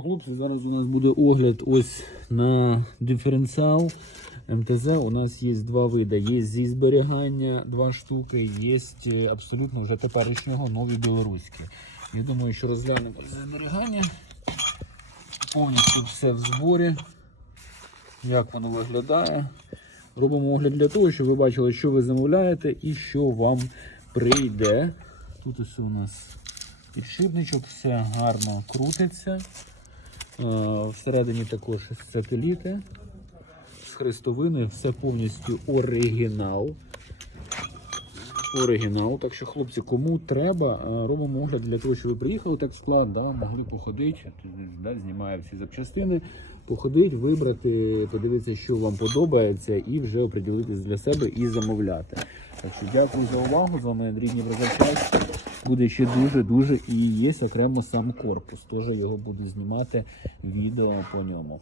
Хлопці, зараз у нас буде огляд ось на диференціал МТЗ. У нас є два види. Є зі зберігання два штуки, є е, абсолютно вже теперішнього нові білоруські. Я думаю, що розглянемо зберігання. Повністю все в зборі. Як воно виглядає. Робимо огляд для того, щоб ви бачили, що ви замовляєте і що вам прийде. Тут ось у нас підшипничок, все гарно крутиться. Всередині також сателіти з хрестовини, все повністю оригінал. Оригінал. Так що, хлопці, кому треба, е, робимо огляд для того, щоб ви приїхали так склад, да, могли походити, да, знімаю всі запчастини, походити, вибрати, подивитися, що вам подобається, і вже оприділитись для себе і замовляти. Так що дякую за увагу. З вами Андрій Дніпрозавчась. Буде ще дуже-дуже і є окремо сам корпус. Теж його буду знімати відео по ньому.